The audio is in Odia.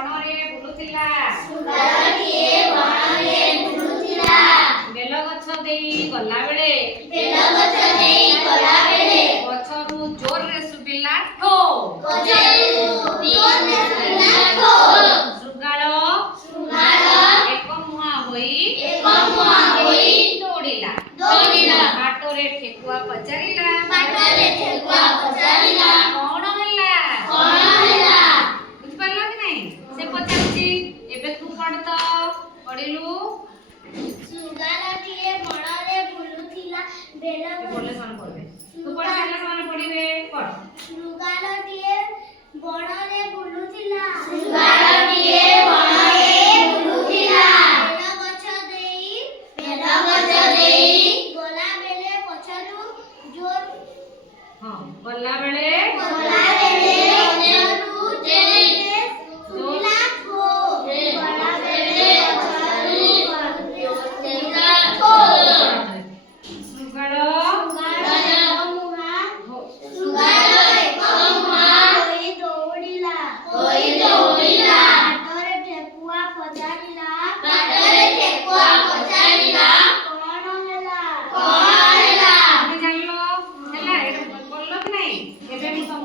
ବଣରେ ବୁଲୁଥିଲା। ଶୃଗାଳଟିଏ ବଣରେ ବୁଲୁଥିଲା। ବେଲଗଛ ଦେଇ ଗଲାବେଳେ ଗଛରୁ ଜୋରରେ ଶୁଭିଲା ଠୋ। ଶୃଗାଳ ଏକମୁହାଁ ହୋଇ ଦୌଡ଼ିଲା। ବାଟରେ ଠେକୁଆ ପଚାରିଲା କଣ ହେଲା? ବୁଝିପାରିଲ କି ନାଇଁ? ସେ ପଚାରୁଛି। ଏବେ ତୁ ପଢ ତ। ପଢିଲୁ। ଶୃଗାଳଟିଏ ବଣରେ ବୁଲୁଥିଲା। ପଢିଲେ ସେମାନେ ପଢିବେ। ତୁ ପଢି ସାରିଲେ ସେମାନେ ପଢିବେ। ପଢ। ଶୃଗାଳଟିଏ ବଣରେ ବୁଲୁଥିଲା।